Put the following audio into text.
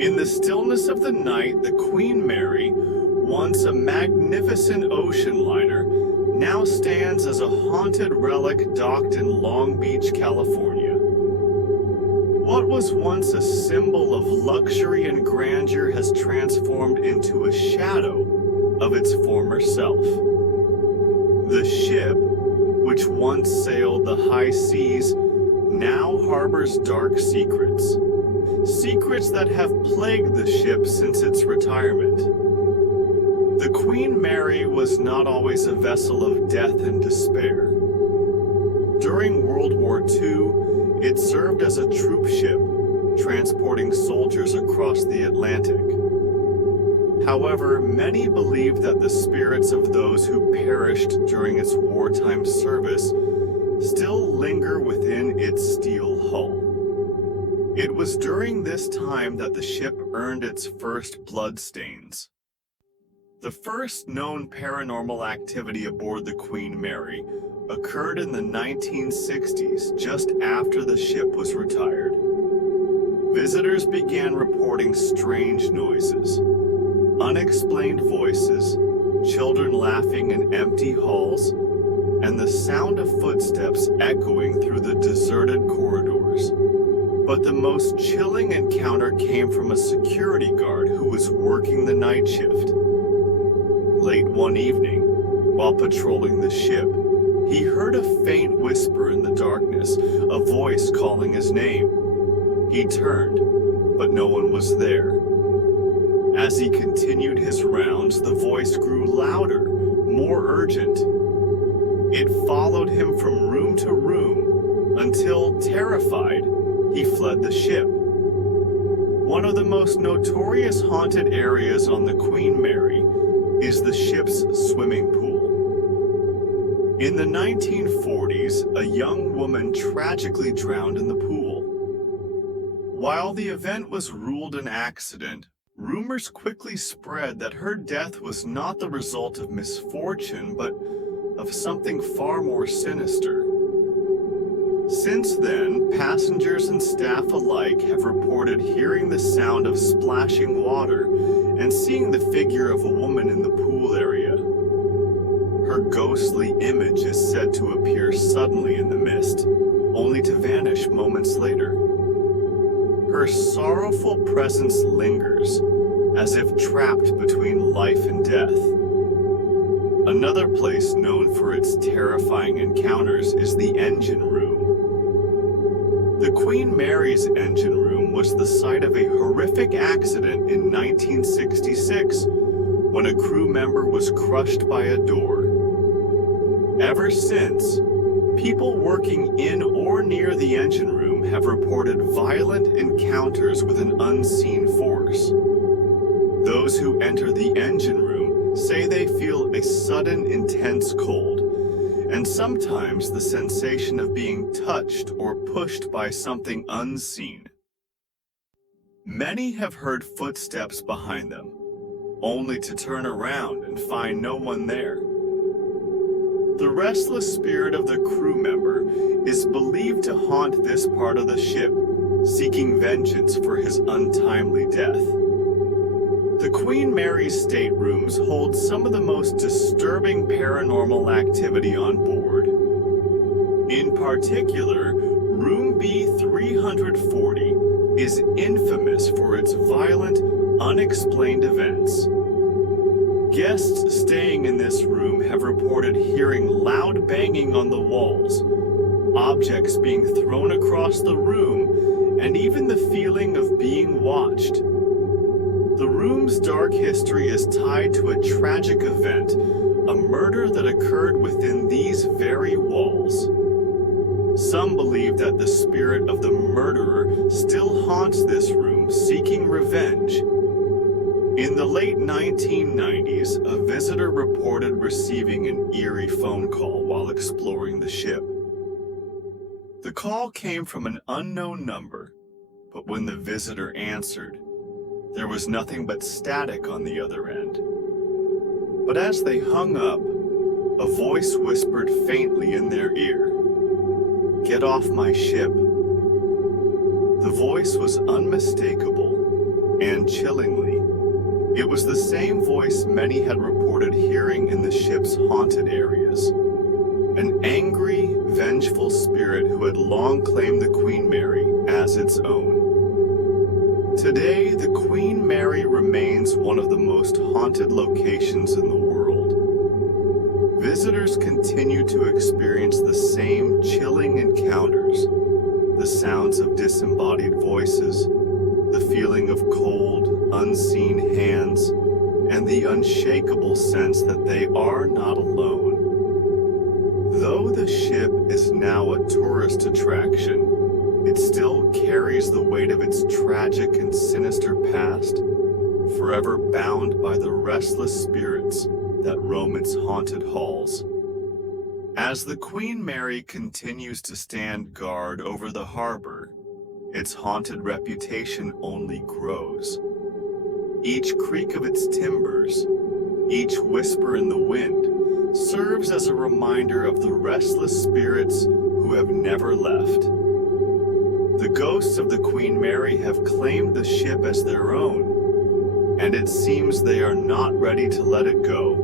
In the stillness of the night, the Queen Mary, once a magnificent ocean liner, now stands as a haunted relic docked in Long Beach, California. What was once a symbol of luxury and grandeur has transformed into a shadow of its former self. The ship, which once sailed the high seas, now harbors dark secrets. Secrets that have plagued the ship since its retirement. The Queen Mary was not always a vessel of death and despair. During World War II, it served as a troop ship, transporting soldiers across the Atlantic. However, many believe that the spirits of those who perished during its wartime service still linger within its steel hull. It was during this time that the ship earned its first bloodstains. The first known paranormal activity aboard the Queen Mary occurred in the 1960s, just after the ship was retired. Visitors began reporting strange noises, unexplained voices, children laughing in empty halls, and the sound of footsteps echoing through the deserted corridors. But the most chilling encounter came from a security guard who was working the night shift. Late one evening, while patrolling the ship, he heard a faint whisper in the darkness, a voice calling his name. He turned, but no one was there. As he continued his rounds, the voice grew louder, more urgent. It followed him from room to room until, terrified, he fled the ship. One of the most notorious haunted areas on the Queen Mary is the ship's swimming pool. In the 1940s, a young woman tragically drowned in the pool. While the event was ruled an accident, rumors quickly spread that her death was not the result of misfortune, but of something far more sinister. Since then, passengers and staff alike have reported hearing the sound of splashing water and seeing the figure of a woman in the pool area. Her ghostly image is said to appear suddenly in the mist, only to vanish moments later. Her sorrowful presence lingers, as if trapped between life and death. Another place known for its terrifying encounters is the engine room. The Queen Mary's engine room was the site of a horrific accident in 1966 when a crew member was crushed by a door. Ever since, people working in or near the engine room have reported violent encounters with an unseen force. Those who enter the engine room say they feel a sudden intense cold, and sometimes the sensation of being touched or pushed by something unseen. Many have heard footsteps behind them, only to turn around and find no one there. The restless spirit of the crew member is believed to haunt this part of the ship, seeking vengeance for his untimely death. The Queen Mary's staterooms hold some of the most disturbing paranormal activity on board. In particular, Room B340 is infamous for its violent, unexplained events. Guests staying in this room have reported hearing loud banging on the walls, objects being thrown across the room, and even the feeling of being watched. The room's dark history is tied to a tragic event, a murder that occurred within these very walls. Some believe that the spirit of the murderer still haunts this room, seeking revenge. In the late 1990s, a visitor reported receiving an eerie phone call while exploring the ship. The call came from an unknown number, but when the visitor answered, there was nothing but static on the other end. But as they hung up, a voice whispered faintly in their ear, "Get off my ship." The voice was unmistakable, And chillingly, it was the same voice many had reported hearing in the ship's haunted areas. An angry, vengeful spirit who had long claimed the Queen Mary as its own. Today, the Queen Mary remains one of the most haunted locations in the world. Visitors continue to experience the same chilling encounters, the sounds of disembodied voices, the feeling of cold, unseen hands, and the unshakable sense that they are not alone. Though the ship is now a tourist attraction, it still carries the weight of its tragic and sinister past, forever bound by the restless spirits that roam its haunted halls. As the Queen Mary continues to stand guard over the harbor, its haunted reputation only grows. Each creak of its timbers, each whisper in the wind, serves as a reminder of the restless spirits who have never left. The ghosts of the Queen Mary have claimed the ship as their own, and it seems they are not ready to let it go.